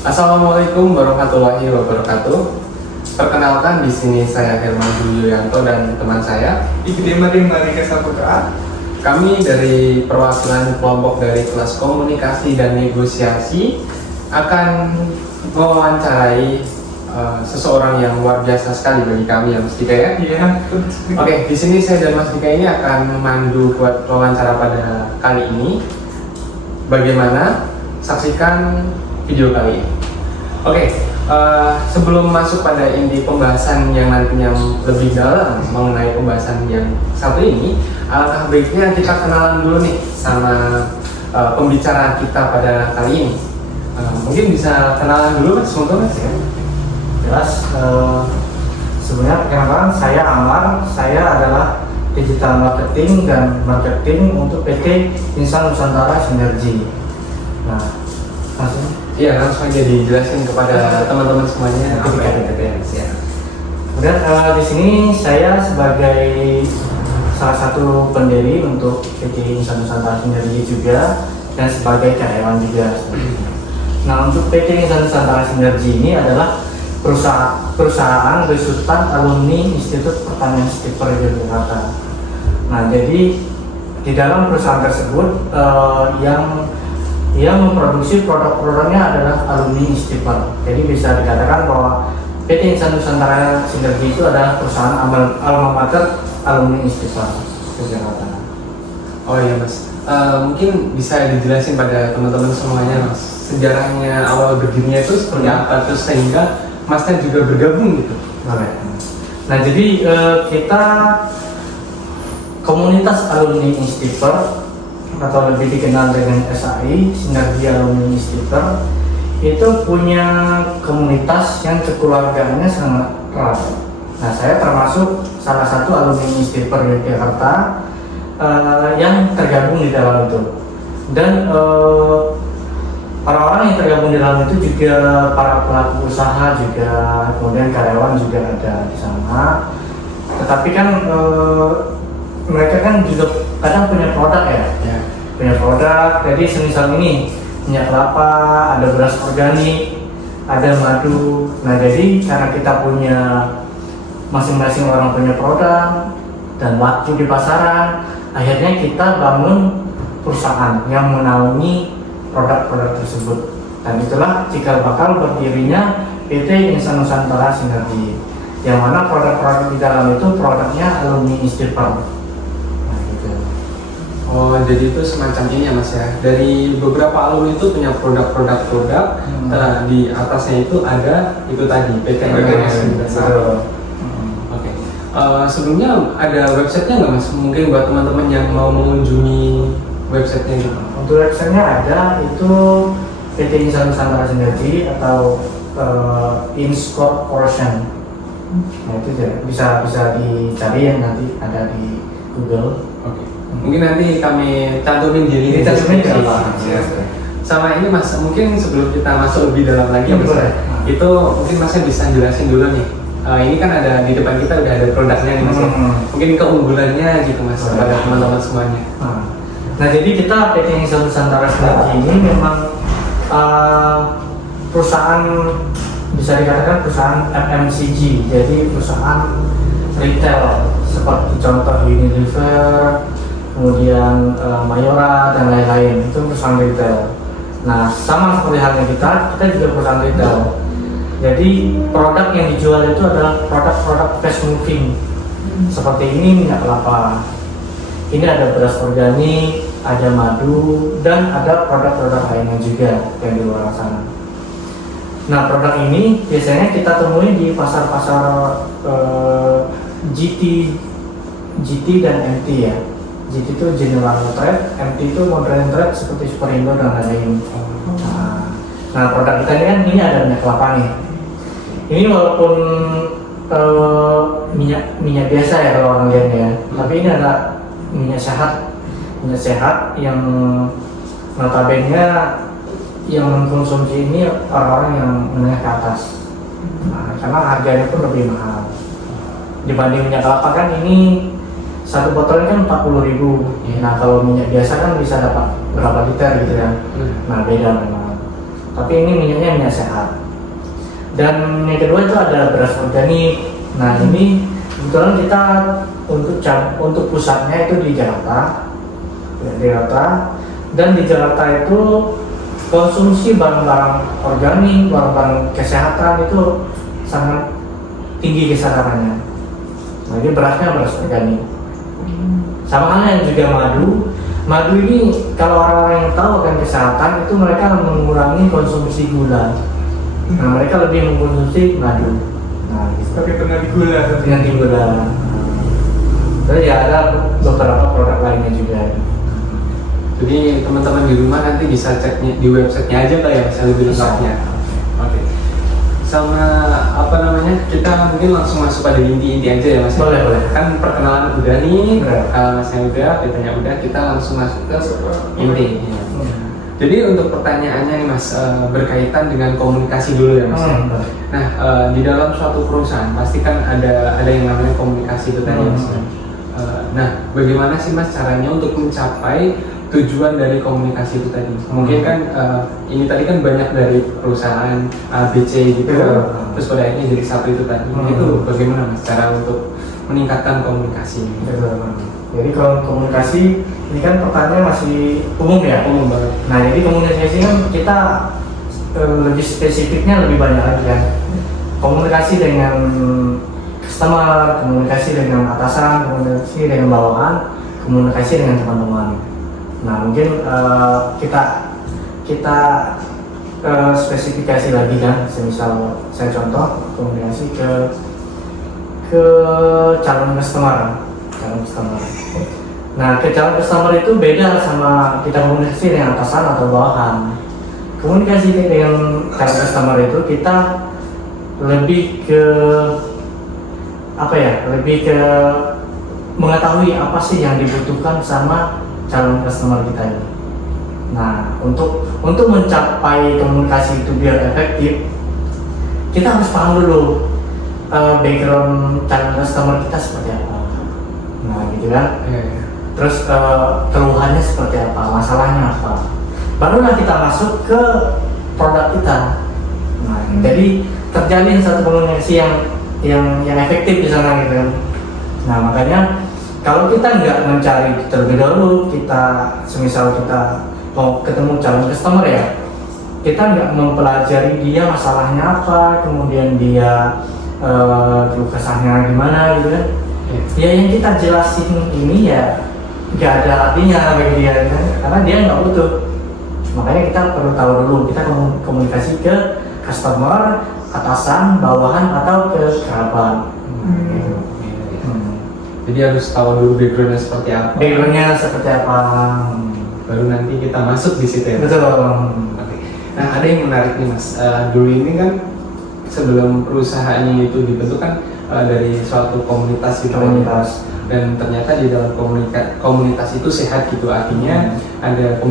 Assalamualaikum warahmatullahi wabarakatuh. Perkenalkan, di sini saya Herman Yulianto dan teman saya Ikdima Marika Saputra. Kami dari perwakilan kelompok dari kelas komunikasi dan negosiasi akan mewawancarai seseorang yang luar biasa sekali bagi kami ya Mas Dika ya. Iya. Oke, di sini saya dan Mas Dika ini akan memandu buat wawancara pada kali ini. Bagaimana? Saksikan video kali ini. Oke, sebelum masuk pada inti pembahasan yang nantinya lebih dalam mengenai pembahasan yang satu ini, alangkah baiknya kita kenalan dulu nih sama pembicara kita pada kali ini. Mungkin bisa kenalan dulu Mas, monggo Mas ya. Jelas, sebenarnya perkenalkan saya Amar, saya adalah digital marketing dan marketing untuk PT Insan Nusantara Sinergi. Nah, langsung. Iya, langsung aja dijelasin kepada teman-teman semuanya apa yang PTNS ya. Kemudian di sini saya sebagai salah satu pendiri untuk PT Insan Nusantara Sinergi juga dan sebagai karyawan juga. Nah, untuk PT Insan Nusantara Sinergi ini adalah perusahaan besutan alumni Institut Pertanian Stiper Yogyakarta. Nah, jadi di dalam perusahaan tersebut yang memproduksi produk-produknya adalah alumni Stiper. Jadi bisa dikatakan bahwa PT Insan Nusantara Sinergi itu adalah perusahaan alma mater alumni Stiper Yogyakarta. Oh iya Mas, mungkin bisa dijelasin pada teman-teman semuanya Mas, sejarahnya awal berdirinya itu seperti apa, terus sehingga Masnya juga bergabung gitu. Nah, jadi kita komunitas alumni Stiper atau lebih dikenal dengan SAI, Sinergi Alumni Stiper, itu punya komunitas yang kekeluargaannya sangat erat. Nah, saya termasuk salah satu alumni Stiper Yogyakarta yang tergabung di dalam itu. Dan orang-orang yang tergabung di dalam itu juga para pelaku usaha juga, kemudian karyawan juga ada di sana. Tetapi kan mereka kan juga kadang punya produk ya. Punya produk. Jadi semisal ini minyak kelapa, ada beras organik, ada madu. Nah, jadi karena kita punya masing-masing orang punya produk dan waktu di pasaran, akhirnya kita bangun perusahaan yang menaungi produk-produk tersebut, dan itulah cikal bakal berdirinya PT Insan Nusantara Sinergi, yang mana produk-produk di dalam itu produknya alumni Stiper. Nah, gitu. Oh, jadi itu semacam ini ya Mas ya, dari beberapa alumni itu punya produk-produk di atasnya itu ada itu tadi PT Insan Nusantara. Oke. Sebelumnya ada websitenya nggak Mas? Mungkin buat teman-teman yang mau mengunjungi websitenya gitu. Untuk websitenya ada, itu PT Insan Nusantara Sinergi atau Inscorporation. Nah, itu bisa dicari yang nanti ada di Google. Oke. Mungkin nanti kami cantumin di link. Sama ini Mas, mungkin sebelum kita masuk lebih dalam lagi Mas, itu mungkin Masnya bisa jelasin dulu nih. Ini kan ada di depan kita udah ada produknya nih Mas. Mungkin keunggulannya gitu Mas kepada teman-teman semuanya. Nah, jadi kita PT Insan Nusantara Sinergi ini memang perusahaan, bisa dikatakan perusahaan FMCG, jadi perusahaan retail seperti contoh Unilever, kemudian Mayora dan lain-lain, itu perusahaan retail. Nah, sama seperti halnya kita juga perusahaan retail. Jadi produk yang dijual itu adalah produk-produk fast moving. Seperti ini minyak kelapa. Ini ada beras organik, ada madu, dan ada produk-produk lainnya juga yang di luar sana. Nah, produk ini biasanya kita temui di pasar-pasar GT dan MT ya. GT itu General Trade, MT itu Modern Trade seperti Superindo dan lain-lain. Nah, produk kita ini kan ada minyak kelapa nih. Ini walaupun minyak biasa ya kalau orang lihatnya, tapi ini ada minyak sehat yang notabene yang mengkonsumsi ini orang-orang yang menengah ke atas. Nah, karena harganya pun lebih mahal dibanding minyak kelapa. Kan ini satu botolnya kan 40.000. Nah, kalau minyak biasa kan bisa dapat berapa liter gitu ya. Nah, beda memang. tapi ini minyaknya minyak sehat. Dan yang kedua itu ada beras organik. Nah ini kebetulan kita untuk pusatnya itu di Jakarta, dan di Jakarta itu konsumsi barang-barang organik, barang-barang kesehatan itu sangat tinggi kesadarannya. Nah ini berasnya beras organik. Sama halnya juga madu. Madu ini kalau orang-orang yang tahu akan kesehatan itu mereka mengurangi konsumsi gula. Nah mereka lebih mengkonsumsi madu. Nah gitu. Tapi pernah digula Dengan gula. Terus ya ada beberapa produk lainnya juga. Jadi teman-teman di rumah nanti bisa ceknya di websitenya aja lah ya, bisa lebih lengkapnya. Oke. Sama apa namanya, kita mungkin langsung masuk pada inti-inti aja ya Mas. Boleh. Kan perkenalan udah nih, Udah. Masnya udah, ditanya udah, kita langsung masuk ke inti. Ya. Jadi untuk pertanyaannya nih Mas, berkaitan dengan komunikasi dulu ya Mas. Nah, di dalam suatu perusahaan pasti kan ada yang namanya komunikasi itu tadi Mas. Nah, bagaimana sih Mas caranya untuk mencapai tujuan dari komunikasi itu tadi? Mungkin kan ini tadi kan banyak dari perusahaan A, B, C gitu, terus pada akhirnya jadi satu itu tadi. Itu bagaimana Mas cara untuk meningkatkan komunikasi ini? Jadi kalau komunikasi ini kan pertanyaan masih umum ya. Umum banget. Nah jadi komunikasi kan kita lebih spesifiknya lebih banyak lagi kan. Komunikasi dengan customer, komunikasi dengan atasan, komunikasi dengan bawahan, komunikasi dengan teman-teman. Nah mungkin kita spesifikasi lagi kan. Misal saya contoh komunikasi ke calon customer. Nah, ke calon customer itu beda sama kita komunikasi dengan atasan atau bawahan. Komunikasi dengan calon customer itu kita lebih ke lebih ke mengetahui apa sih yang dibutuhkan sama calon customer kita ini. Nah, untuk mencapai komunikasi itu biar efektif, kita harus paham dulu background calon customer kita seperti apa. Nah gitu kan. Terus keluhannya seperti apa, masalahnya apa, barulah kita masuk ke produk kita. Nah jadi terjalin satu komunikasi yang efektif di sana gitu kan. Nah makanya kalau kita nggak mencari terlebih dahulu, kita semisal kita mau ketemu calon customer ya, kita nggak mempelajari dia masalahnya apa, kemudian dia keluh kesahnya gimana gitu kan. Ya yang kita jelasin ini ya nggak ada artinya bagi dia kan? Karena dia nggak butuh. Makanya kita perlu tahu dulu, kita komunikasi ke customer, atasan, bawahan, atau ke kerabat. Gitu. Jadi harus tahu dulu backgroundnya seperti apa. Baru nanti kita masuk di situ ya. Betul. Oke. Nah ada yang menarik nih Mas. Dulu ini kan sebelum perusahaannya itu dibentuk kan dari suatu komunitas gitu. Dan ternyata di dalam komunitas itu sehat gitu, artinya ada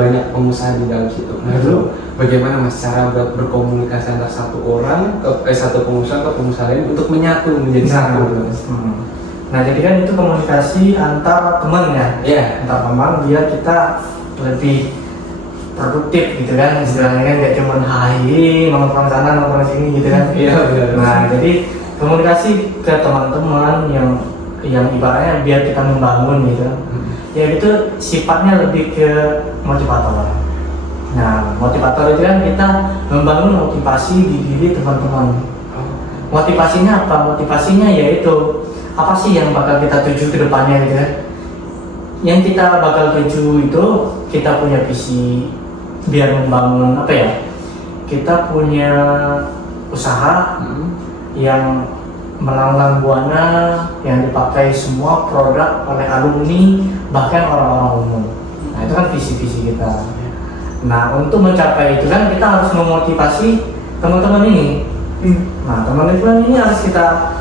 banyak pengusaha di dalam situ. Nah itu bagaimana Mas cara berkomunikasi antara satu pengusaha ke pengusaha lain untuk menyatu menjadi satu? Nah jadi kan itu komunikasi antar teman ya. Iya. Antar teman biar kita lebih produktif gitu kan, istilahnya kan gak cuma hai nongkrong sana nongkrong sini gitu kan. Iya benar. Nah jadi komunikasi ke teman-teman yang ibaratnya biar kita membangun gitu. Ya itu sifatnya lebih ke motivator. Nah motivator itu kan kita membangun motivasi di diri teman-teman. Motivasinya apa? Motivasinya yaitu apa sih yang bakal kita tuju ke depannya gitu kan. Yang kita bakal tuju itu kita punya visi biar membangun kita punya usaha yang melanglang buana, yang dipakai semua produk oleh alumni bahkan orang-orang umum. Nah itu kan visi-visi kita. Nah untuk mencapai itu kan kita harus memotivasi teman-teman ini. Nah teman-teman ini harus kita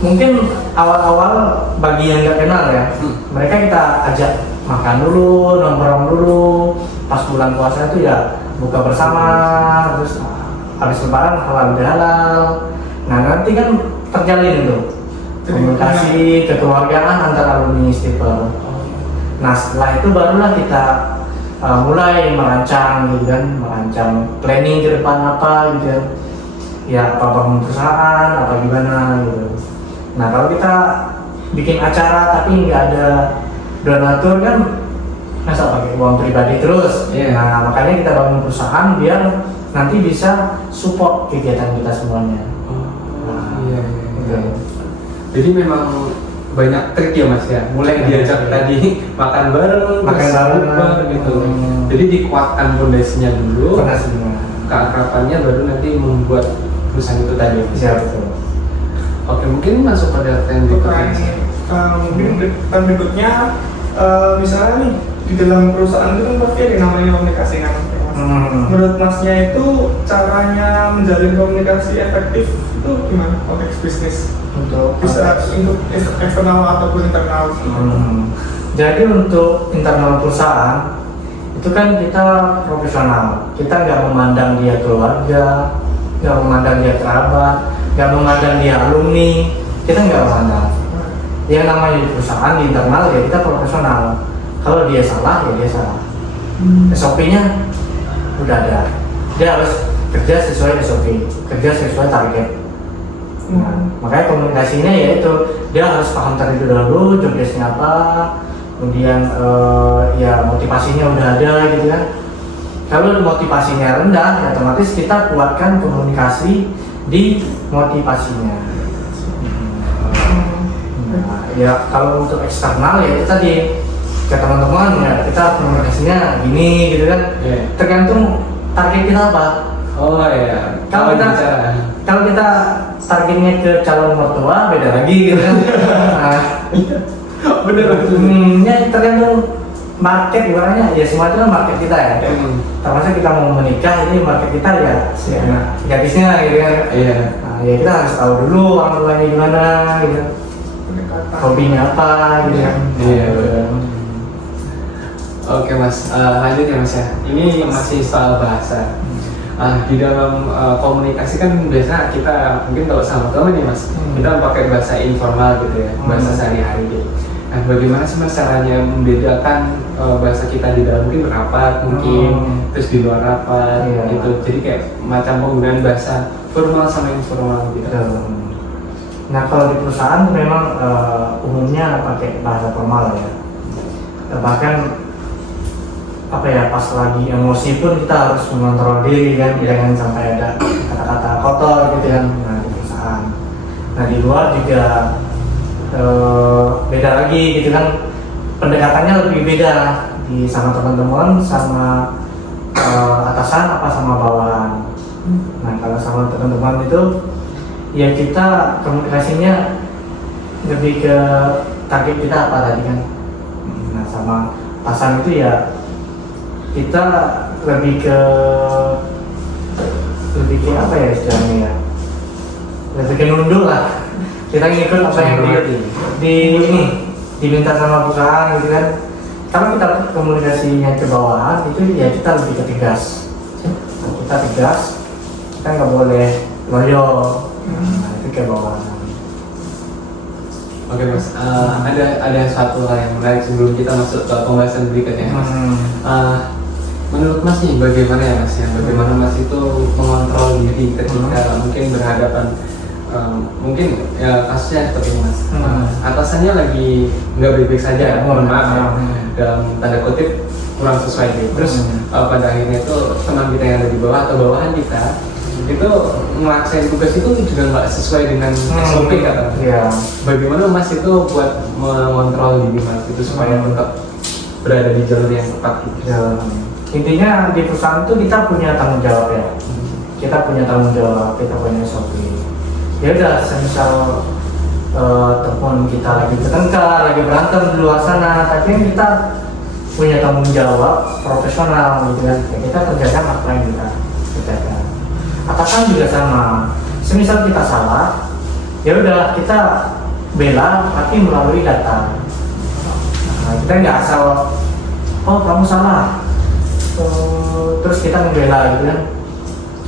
mungkin awal-awal bagi yang nggak kenal ya, mereka kita ajak makan dulu, nongkrong dulu. Pas bulan puasa itu ya buka bersama, terus habis lebaran halal bihalal. Nah nanti kan terjalin tuh komunikasi kekeluargaan antara alumni Stifel. Nah setelah itu barulah kita mulai merancang gitu kan, merancang planning ke depan apa gitu kan, ya apa bangun perusahaan apa gimana gitu. Nah kalau kita bikin acara tapi nggak ada donatur kan masa pakai uang pribadi terus. Iya. Nah makanya kita bangun perusahaan biar nanti bisa support kegiatan kita semuanya. Iya. Gitu. Jadi memang banyak trik ya Mas ya. Mulai diajak tadi makan bareng, Makan terus bareng, bukber gitu. hmm. Jadi dikuatkan fondasinya dulu. Fondasinya. Keakrabannya baru nanti membuat perusahaan itu tadi. Iya betul. Oke, mungkin masuk pada tren berikutnya. Mas. Mungkin pertanyaan berikutnya, misalnya nih di dalam perusahaan itu kan pasti ada namanya komunikasi kan, Mas. Menurut Masnya itu caranya menjalin komunikasi efektif itu gimana konteks bisnis? Untuk Bisa untuk eksternal ataupun internal? Jadi untuk internal perusahaan itu kan kita profesional, kita nggak memandang dia keluarga, nggak memandang dia kerabat, nggak memandang dia alumni, kita nggak memandang. Yang namanya di perusahaan di internal ya kita profesional. Kalau dia salah ya dia salah. SOP-nya udah ada. Dia harus kerja sesuai SOP, kerja sesuai target. Nah, makanya komunikasinya yaitu dia harus paham terlebih dahulu job desk-nya apa, kemudian ya motivasinya udah ada gitu kan. Kalau motivasinya rendah, ya otomatis kita kuatkan komunikasi di motivasinya. Nah, ya kalau untuk eksternal ya itu tadi ke teman-teman ya kita komunikasinya gini gitu kan. Iya. Tergantung target kita apa. Oh iya. Kalau kita bicara. kalau kita targetnya ke calon mertua beda lagi gitu kan. Nah, Bener. ya tergantung market ibaratnya ya semua itu kan market kita ya. Termasuk kita mau menikah ini market kita ya si anak gadisnya gitu kan. Iya. Nah, ya kita harus tahu dulu orang tuanya gimana gitu. Hobinya apa gitu kan. Iya, betul. Oke Mas, lanjut ya Mas ya. Ini masih soal bahasa. Di dalam komunikasi kan biasa kita mungkin kalau sama teman nih Mas, kita pakai bahasa informal gitu ya, bahasa sehari-hari gitu. Nah, bagaimana sih Mas caranya membedakan bahasa kita di dalam mungkin rapat mungkin, terus di luar rapat Iya. gitu. Jadi kayak macam penggunaan bahasa formal sama informal gitu. Nah kalau di perusahaan memang umumnya pakai bahasa formal ya. Bahkan apa ya pas lagi emosi pun kita harus mengontrol diri kan, jangan sampai ada kata-kata kotor gitu kan. Nah di perusahaan. Nah di luar juga beda lagi gitu kan, pendekatannya lebih beda di sama teman-teman, sama atasan apa sama bawahan. Nah kalau sama teman-teman itu ya kita komunikasinya lebih ke target kita apa tadi kan. Nah sama atasan itu ya kita lebih ke apa ya istilahnya ya, lebih ke nunduk lah, kita ngikut apa yang di ini diminta sama perusahaan gitu kan. Kalau kita komunikasinya ke bawahan itu ya kita lebih ke tegas, kita tegas, kita nggak boleh loyo. Nah, itu ke bawahan. Oke Mas, ada satu hal yang menarik sebelum kita masuk ke pembahasan berikutnya Mas. Menurut Mas nih bagaimana ya Mas ya? Bagaimana Mas itu mengontrol diri ketika mungkin berhadapan mungkin ya kasusnya seperti ini Mas. Atasannya lagi nggak baik-baik saja, mohon maaf ya, dalam tanda kutip kurang sesuai gitu. Terus pada akhirnya itu teman kita yang ada di bawah atau bawahan kita itu ngelaksanain tugas itu juga nggak sesuai dengan SOP kata. Iya. Bagaimana Mas itu buat mengontrol diri Mas itu supaya tetap berada di jalur yang tepat gitu? Ya. Intinya di perusahaan itu kita punya tanggung jawab ya. Kita punya tanggung jawab, kita punya SOP. Ya udah, semisal telepon kita lagi bertengkar, lagi berantem di luar sana, tapi kan kita punya tanggung jawab profesional gitu kan. Ya, kita kerjakan apa yang kita kerjakan. Atasan juga sama. Semisal kita salah, ya udah kita bela tapi melalui data. Nah, kita nggak asal, oh kamu salah, terus kita membela gitu kan.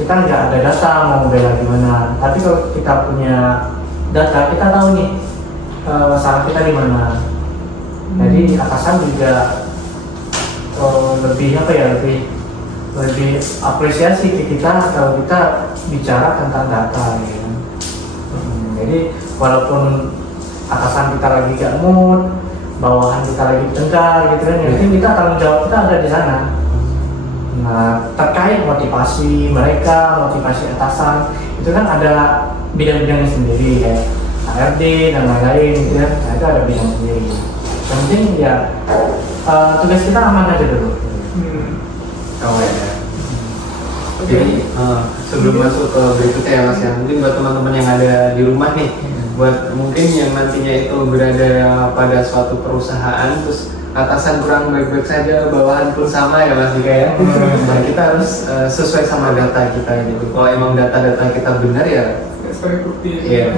Kita nggak ada data mau membela gimana. Tapi kalau kita punya data, kita tahu nih salah kita di mana. Jadi atasan juga lebih apa ya, lebih apresiasi ke kita kalau kita bicara tentang data ya. Jadi walaupun atasan kita lagi gak mood, bawahan kita lagi tengkar gitu kan, yang penting kita tanggung jawab kita ada di sana. Nah, terkait motivasi mereka, motivasi atasan, itu kan ada bidang-bidangnya sendiri ya, HRD dan lain-lain gitu ya. Nah, itu ada bidang sendiri. Yang penting ya tugas kita aman aja dulu. Oh ya. Jadi sebelum masuk ke berikutnya ya Mas ya, mungkin buat teman-teman yang ada di rumah nih, buat mungkin yang nantinya itu berada pada suatu perusahaan terus atasan kurang baik-baik saja, bawahan pun sama ya Mas Dika ya. Nah, kita harus sesuai sama data kita gitu. Kalau emang data-data kita benar ya sebagai bukti. iya.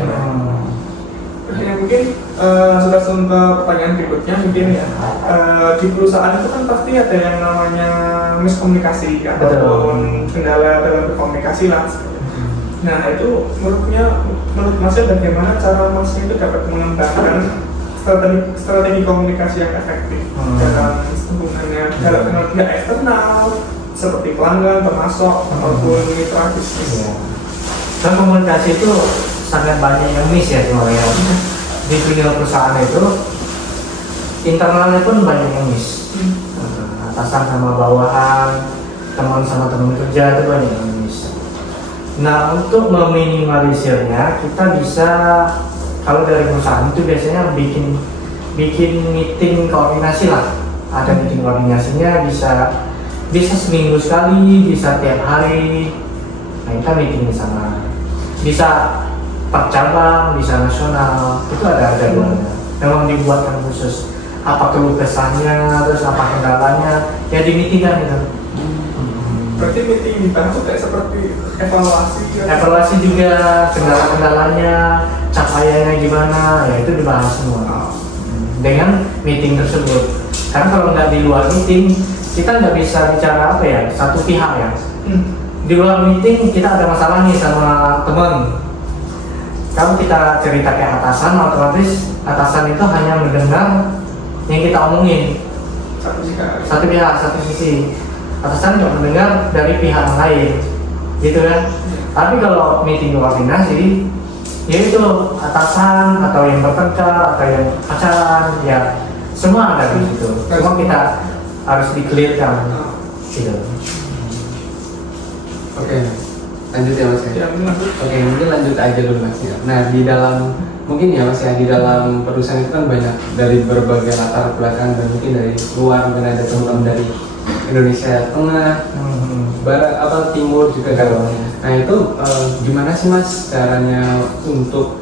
Oke, mungkin langsung ke pertanyaan berikutnya mungkin ya. Di perusahaan itu kan pasti ada yang namanya miskomunikasi ataupun kendala dalam berkomunikasi lah. Nah itu menurut Masnya bagaimana cara Masnya itu dapat mengembangkan strategi komunikasi yang efektif dalam hubungannya dengan pihak eksternal seperti pelanggan, pemasok ataupun mitra bisnis. Dan komunikasi itu sangat banyak yang miss ya sebenarnya. Di dunia perusahaan itu internalnya pun banyak yang miss. Atasan sama bawahan, teman sama teman kerja itu banyak yang miss. Nah, untuk meminimalisirnya kita bisa, kalau dari perusahaan itu biasanya bikin meeting koordinasi lah. Ada meeting koordinasinya bisa seminggu sekali, bisa tiap hari. Nah, kita meeting di sana. Bisa per cabang, bisa nasional, itu ada jadwalnya. Memang dibuatkan khusus. Apa keluh kesahnya, terus apa kendalanya, ya di meeting kan gitu. Berarti meeting dibahas itu kayak seperti evaluasi. Evaluasi juga kendala-kendalanya, capaiannya gimana, ya itu dibahas semua. Dengan meeting tersebut. Karena kalau nggak di luar meeting, kita nggak bisa bicara apa ya, satu pihak ya. Di luar meeting kita ada masalah nih sama teman. Kalau kita cerita ke atasan, otomatis atasan itu hanya mendengar yang kita omongin. Satu pihak, satu sisi. Atasan nggak mendengar dari pihak yang lain, gitu kan? Tapi kalau meeting koordinasi, yaitu atasan atau yang bertengkar atau yang pacaran, ya semua ada di situ. Semua kita harus di-clearkan, gitu. Oke, lanjut ya Mas ya. Oke, mungkin lanjut aja dulu Mas ya. Nah, di dalam mungkin ya Mas ya, di dalam perusahaan itu kan banyak dari berbagai latar belakang dan mungkin dari luar, mungkin ada teman-teman dari Indonesia Tengah, Barat, Timur juga kan. Nah itu gimana sih Mas caranya untuk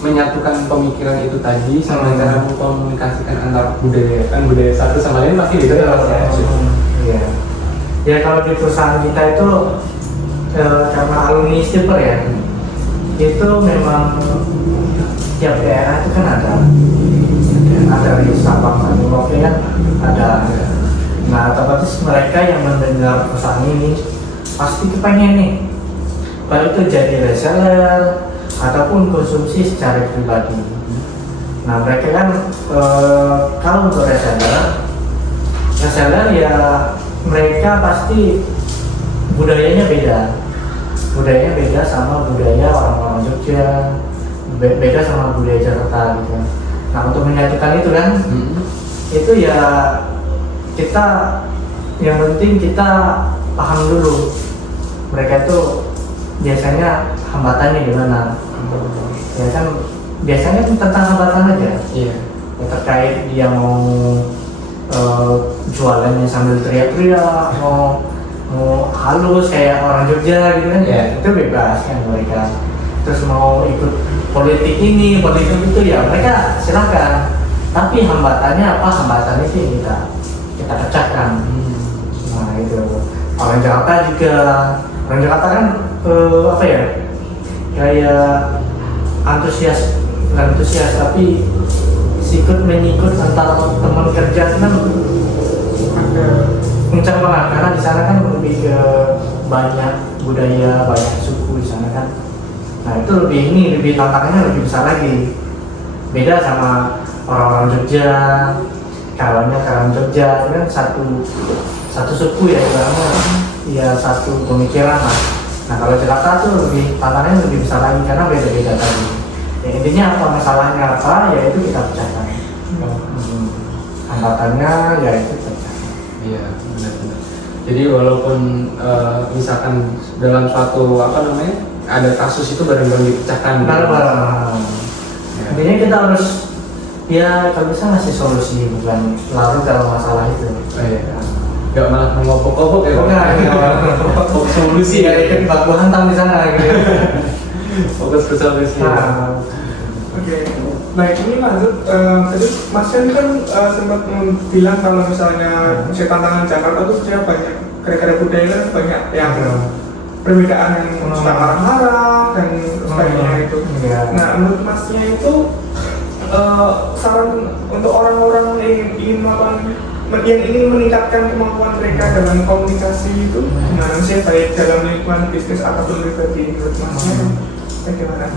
menyatukan pemikiran itu tadi sama cara mengkomunikasikan antar budaya, kan budaya satu sama lain pasti beda ya Mas ya. Iya. Ya kalau di perusahaan kita itu karena alumni Stiper ya, itu memang tiap daerah itu kan ada di Sabang dan Merauke kan ada. Nah, otomatis mereka yang mendengar perusahaan ini pasti kepengen nih, baik itu jadi reseller ataupun konsumsi secara pribadi. Nah, mereka kan kalau untuk reseller ya mereka pasti budayanya beda sama budaya orang-orang Jogja, beda sama budaya Jakarta gitu. Nah, untuk menyatukan itu kan, itu ya kita yang penting kita paham dulu mereka itu biasanya hambatannya gimana. Ya kan biasanya tentang hambatan aja. Iya. Ya, terkait dia mau jualannya sambil teriak-teriak, mau halus kayak orang Jogja gitu kan, Yeah. itu bebas kan mereka. Terus mau ikut politik ini, politik itu ya mereka silakan. Tapi hambatannya apa? Hambatan itu yang kita pecahkan. Nah itu orang Jakarta juga, orang Jakarta kan apa ya, kayak antusias tapi sikut menyikut antara teman kerja kan ada kencang banget, karena di sana kan lebih ke banyak budaya, banyak suku di sana kan. Nah itu lebih tantangannya lebih besar lagi, beda sama orang-orang Jogja. karyawan Jogja, itu kan satu suku ya, istilahnya ya satu pemikiran lah. Nah kalau Jakarta tuh lebih tantangannya lebih besar lagi karena beda-beda tadi. Ya, intinya apa masalahnya apa, ya itu kita pecahkan. Hambatannya ya itu pecahkan. Iya, benar-benar. Jadi walaupun misalkan dalam suatu apa namanya ada kasus itu bareng-bareng dipecahkan. Bareng-bareng. Ya. Intinya kita harus ya kalau bisa ngasih solusi, bukan larut dalam masalah itu. Oh, iya. Gak malah mengopok-opok ya? Bukan, solusi ya, ikut baku hantam di sana gitu. Fokus ke solusi. Nah, Oke, baik, ini lanjut. Tadi Mas Ken kan sempat bilang kalau misalnya tantangan Jakarta itu sebenarnya banyak karya-karya budaya kan banyak yang perbedaan yang suka marah-marah dan sebagainya itu. Iya. Nah, menurut Masnya itu saran untuk orang-orang yang ingin melakukan yang ingin meningkatkan kemampuan mereka dalam komunikasi itu gimana sih, baik dalam lingkungan bisnis ataupun pribadi, menurut Masnya bagaimana?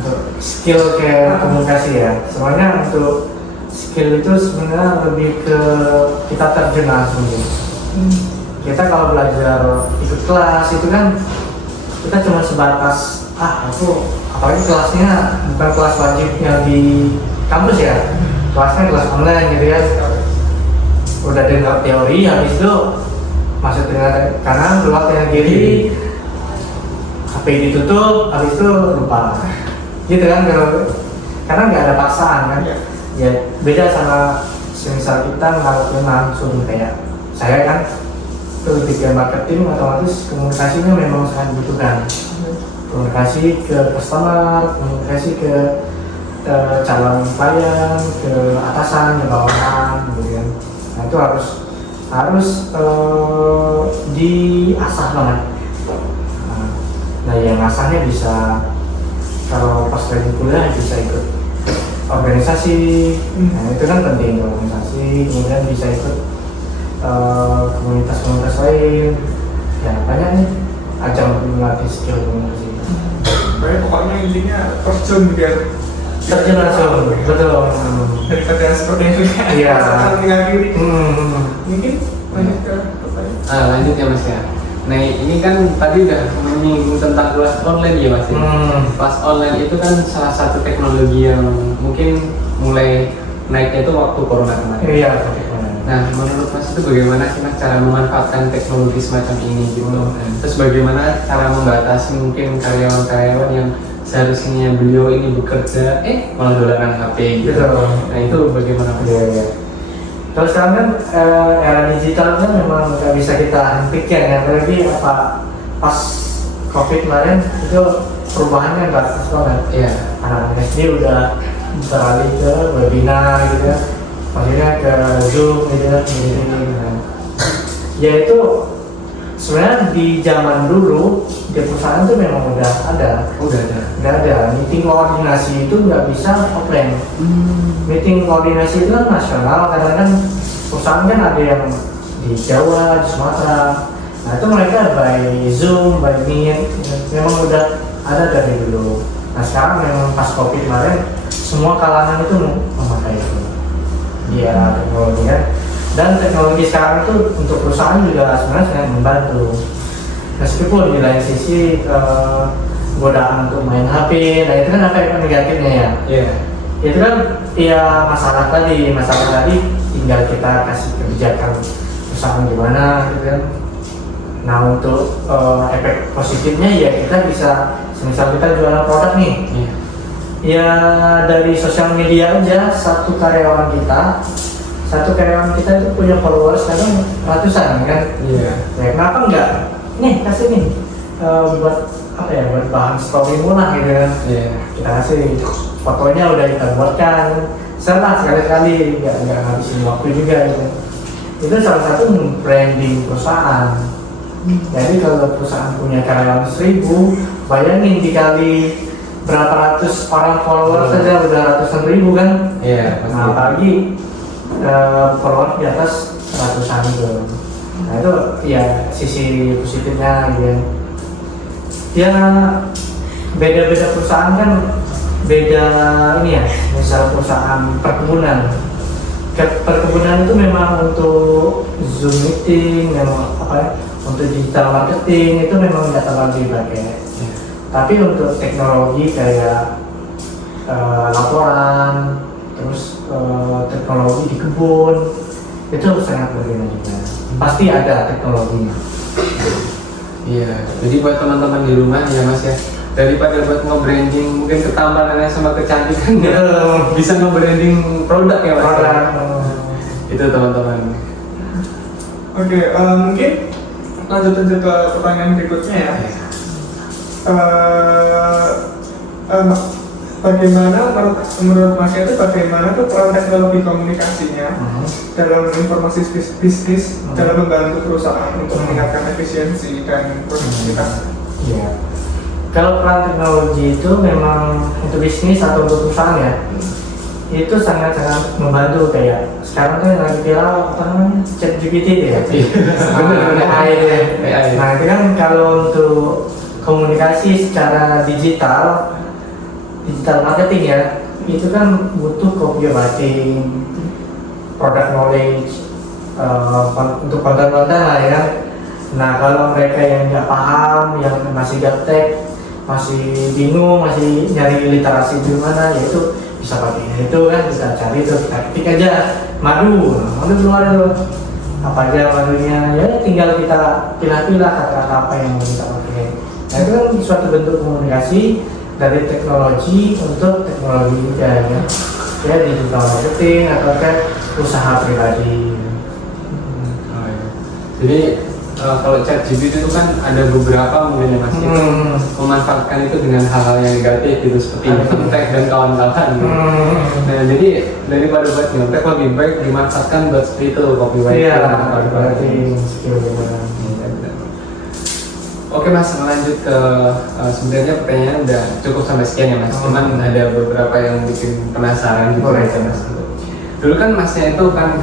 skill kayak komunikasi ya, sebenarnya untuk skill itu sebenarnya lebih ke kita terjun langsung gitu. Kita kalau belajar ikut kelas itu kan kita cuma sebatas aku apalagi kelasnya bukan kelas wajibnya di kampus ya, kelasnya kelas online gitu ya, udah dengar teori habis itu masuk dengan kanan keluar dengan kiri, HP ditutup habis itu lupa gitu kan, karena nggak ada paksaan kan. Ya beda sama semisal kita ngelakuin langsung kayak saya kan lebih ke marketing, otomatis komunikasinya memang sangat dibutuhkan. Komunikasi ke customer, komunikasi ke calon klien, ke atasan, ke bawahan gitu kan. Nah itu harus diasah banget. Nah yang asahnya bisa kalau pas lagi kuliah bisa ikut organisasi. Nah itu kan penting, organisasi, kemudian bisa ikut komunitas-komunitas lain. Ya banyak nih ajang untuk melatih skill komunikasi. Pokoknya intinya terjun biar Terjun langsung, betul. daripada seperti itu ya. Iya. Tinggal kiri. Mungkin lanjut ke pertanyaan. Lanjut ya Mas ya. Nah ini kan tadi udah menyinggung tentang kelas online ya Mas ya. Kelas online itu kan salah satu teknologi yang mungkin mulai naiknya itu waktu corona kemarin. Iya. Nah menurut Mas itu bagaimana sih Mas cara memanfaatkan teknologi semacam ini gitu? Terus bagaimana cara membatasi mungkin karyawan-karyawan yang seharusnya beliau ini bekerja malah dolanan HP gitu. Betul. Nah itu bagaimana Mas? Iya. Terus sekarang kan era digital kan memang nggak bisa kita hentikan ya, apalagi pas COVID kemarin itu perubahannya drastis banget. Iya. Anak-anak SD udah beralih ke webinar gitu ya, maksudnya ke Zoom gitu ya, ya itu sebenarnya di zaman dulu di perusahaan itu memang udah ada meeting koordinasi itu nggak bisa offline. Meeting koordinasi itu kan nasional, kadang-kadang perusahaan kan ada yang di Jawa, di Sumatera. Nah itu mereka by Zoom, by Meet, memang udah ada dari dulu. Nah sekarang memang pas COVID kemarin semua kalangan itu memakai itu. Iya teknologi ya. Dan teknologi sekarang itu untuk perusahaan juga sebenarnya sangat membantu. Meskipun di lain sisi godaan untuk main HP, nah itu kan efek negatifnya ya. Iya. Itu kan ya masalah tadi tinggal kita kasih kebijakan perusahaan gimana gitu kan. Nah untuk efek positifnya ya kita bisa, misal kita jualan produk nih, ya dari sosial media aja satu karyawan kita itu punya followers kadang ratusan kan. Iya. Ya kenapa enggak? Nih kasih nih buat apa ya, buat bahan story murah gitu kan. Iya. Kita kasih fotonya udah kita buatkan, serah sekali-kali nggak ngabisin waktu juga gitu. Itu salah satu branding perusahaan. Jadi kalau perusahaan punya karyawan 1000, bayangin dikali berapa ratus orang follower saja udah ratusan ribu kan. Iya. Nah apalagi follower di atas ratusan itu. Nah itu ya sisi positifnya gitu. Ya beda-beda perusahaan kan beda ini ya, misal perusahaan perkebunan perkebunan itu memang untuk Zoom meeting, memang apa ya, untuk digital marketing itu memang nggak terlalu dipakai. Tapi untuk teknologi kayak laporan, terus teknologi di kebun itu sangat berguna juga. Pasti ada teknologinya. Iya, jadi buat teman-teman di rumah ya Mas ya, daripada buat nge-branding mungkin ketampanannya sama kecantikan ya, bisa nge-branding produk ya Mas. Produk. Itu teman-teman. Oke, mungkin lanjut aja ke pertanyaan berikutnya ya. Bagaimana menurut Mas itu bagaimana tuh peran teknologi komunikasinya dalam informasi bisnis dalam membantu perusahaan untuk meningkatkan efisiensi dan produktivitas? Iya. Kalau peran teknologi itu memang untuk bisnis atau untuk perusahaan ya, itu sangat-sangat membantu. Kayak sekarang kan yang lagi viral apa namanya, ChatGPT ya. Bener-bener AI. Nah itu kan kalau untuk komunikasi secara digital marketing ya, itu kan butuh copywriting, product knowledge, untuk konten-konten lah ya kan. Nah kalau mereka yang nggak paham, yang masih gaptek, masih bingung, masih nyari literasi di mana, ya itu bisa pakai itu kan, bisa cari itu, kita ketik aja madu belum ada tuh, apa aja madunya, ya tinggal kita pilah-pilah kata-kata apa yang mau kita pakai. Nah itu kan suatu bentuk komunikasi dari teknologi untuk teknologi ya digital marketing atau kan usaha pribadi. Jadi kalau ChatGPT itu kan ada beberapa mungkin ya Mas, itu memanfaatkan itu dengan hal-hal yang negatif gitu seperti kontek dan kawan-kawan gitu. Nah jadi daripada buat nyontek lebih baik dimanfaatkan buat seperti itu copywriting. Iya, berarti skill gimana. Oke Mas, lanjut ke sebenarnya pertanyaan udah cukup sampai sekian ya Mas. Cuman ada beberapa yang bikin penasaran gitu ya Mas. Dulu kan Masnya itu kan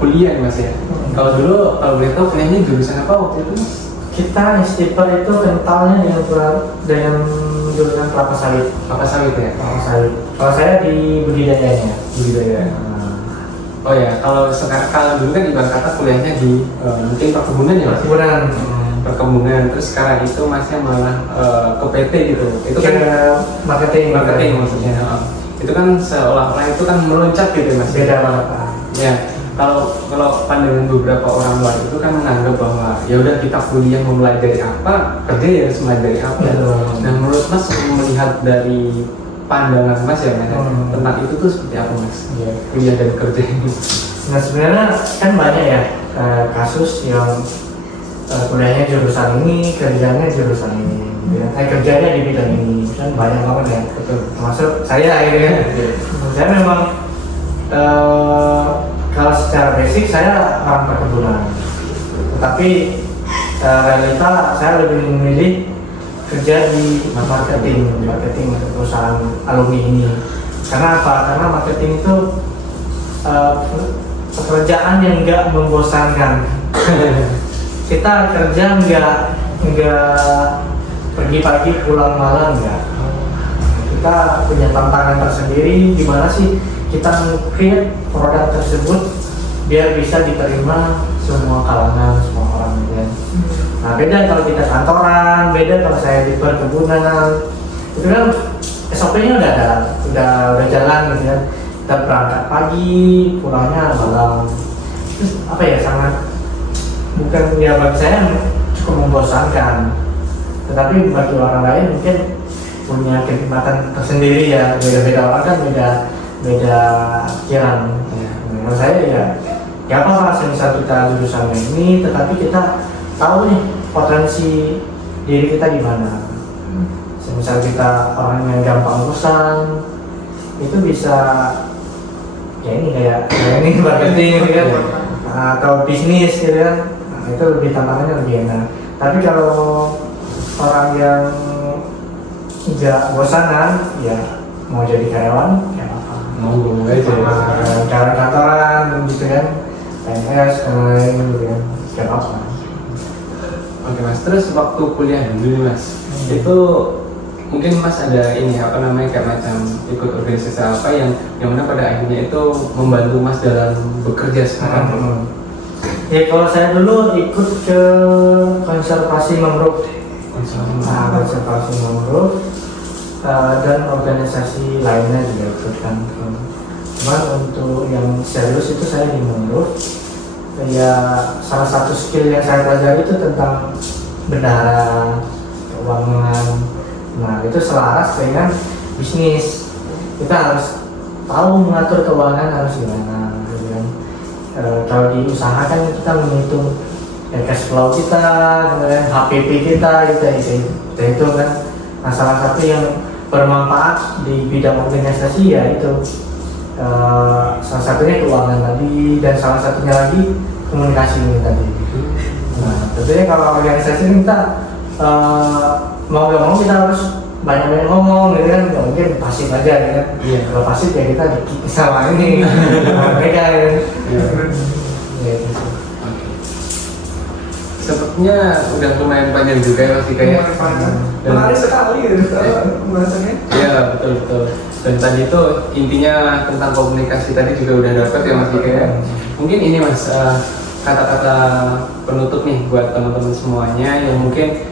kuliah Mas ya. Kalau boleh tahu kuliahnya jurusan apa waktu itu Mas? Kita istighfar itu kentalnya dengan jurusan kelapa sawit. Kelapa sawit ya? Kelapa sawit. Kalau saya di budidayanya. Budidaya. Oh ya, kalau dulu kan ibarat kata kuliahnya di mungkin perkebunan ya Mas? Perkebunan, terus sekarang itu Masnya malah ke PT gitu. Itu kan marketing maksudnya. Itu kan seolah-olah itu kan meloncat gitu Mas. Beda banget. Ya, kalau pandangan beberapa orang luar itu kan menganggap bahwa ya udah kita kuliah mempelajari apa, kerja ya harus mempelajari apa. Nah, menurut Mas melihat dari pandangan Mas ya Mas, tentang itu tuh seperti apa Mas? Ya, kuliah dan kerja ini. Nah sebenarnya kan banyak ya kasus yang kuliahnya jurusan ini, kerjanya jurusan ini, kerjanya di bidang ini, kan banyak banget ya. Betul. Termasuk saya akhirnya. Saya memang kalau secara basic saya orang perkebunan, tetapi realita saya lebih memilih kerja di marketing untuk perusahaan alumni ini. Karena apa? Karena marketing itu pekerjaan yang enggak membosankan. Kita kerja enggak pergi pagi pulang malam enggak. Kita punya tantangan tersendiri, gimana sih kita create produk tersebut biar bisa diterima semua kalangan, semua orang ya. Nah beda kalau kita kantoran, beda kalau saya di perkebunan, itu kan SOP-nya udah jalan gitu ya. Kita berangkat pagi, pulangnya malam. Terus apa ya, sangat bukan ya bagi saya cukup membosankan, tetapi bagi orang lain mungkin punya kenikmatan tersendiri ya. Beda-beda orang kan beda pikiran. Menurut saya ya apa misal kita jurusan ini, tetapi kita tahu nih potensi diri kita di mana. Misal kita orang yang gampang bosan, itu bisa ya ini kayak ini marketing gitu kan, atau bisnis gitu kan. Nah, itu lebih tantangannya lebih enak. Tapi kalau orang yang nggak bosanan, ya mau jadi karyawan, ya apa? Mau aja. Kantoran gitu kan, PNS lain gitu kan, nggak apa. Oke Mas, terus waktu kuliah dulu Mas, itu mungkin Mas ada ini apa namanya kayak macam ikut organisasi apa yang mana pada akhirnya itu membantu Mas dalam bekerja sekarang. Ya kalau saya dulu ikut ke konservasi mangrove, konservasi mangrove dan organisasi lainnya juga ikut kan. Cuman untuk yang serius itu saya di mangrove. Ya salah satu skill yang saya pelajari itu tentang bendahara, keuangan. Nah itu selaras dengan bisnis. Kita harus tahu mengatur keuangan harus gimana, gitu kan. Kalau di usaha kan kita menghitung cash flow kita, kemudian HPP kita, itu kan. Nah salah satu yang bermanfaat di bidang organisasi ya itu salah satunya keuangan tadi, dan salah satunya lagi komunikasi ini tadi. Nah tentunya kalau organisasi ini kita mau nggak mau kita harus banyak ngomong, gitu kan. Nggak mungkin pasif aja, gitu kan. Kalau pasif ya kita dikiki sama ini mereka ya. Sepertinya udah lumayan panjang juga ya Mas Dika ya. Menarik sekali gitu pembahasannya. Iya betul. Dan tadi itu intinya tentang komunikasi tadi juga udah dapat ya Mas Dika ya. Mungkin ini Mas kata-kata penutup nih buat teman-teman semuanya yang mungkin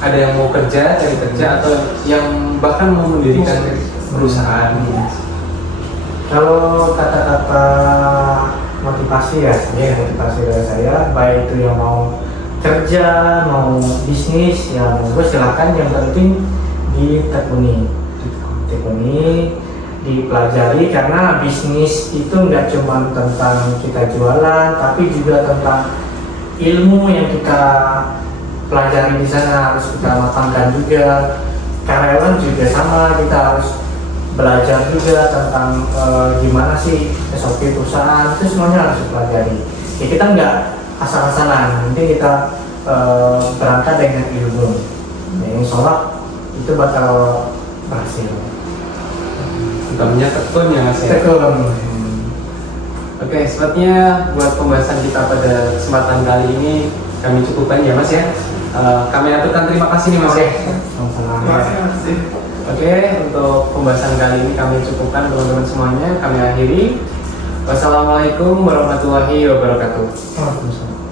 ada yang mau kerja, cari kerja, atau yang bahkan mau mendirikan perusahaan. Kalau kata-kata motivasi ya, motivasi dari saya, baik itu yang mau kerja, mau bisnis, ya monggo silakan. Yang penting ditekuni, dipelajari, karena bisnis itu nggak cuma tentang kita jualan, tapi juga tentang ilmu yang kita pelajari di sana harus kita matangkan juga. Karyawan juga sama, kita harus belajar juga tentang gimana sih SOP perusahaan, itu semuanya harus dipelajari. Ya kita nggak asal-asalan, nanti kita berangkat dengan ilmu. Ya, insya Allah itu bakal berhasil. Utamanya tekun ya Mas ya. Tekun. Oke, sepertinya buat pembahasan kita pada kesempatan kali ini kami cukupkan ya Mas ya. Kami aturkan terima kasih nih Mas ya. Sama-sama. Terima kasih. Oke, untuk pembahasan kali ini kami cukupkan teman-teman semuanya. Kami akhiri. Wassalamualaikum warahmatullahi wabarakatuh. Waalaikumsalam.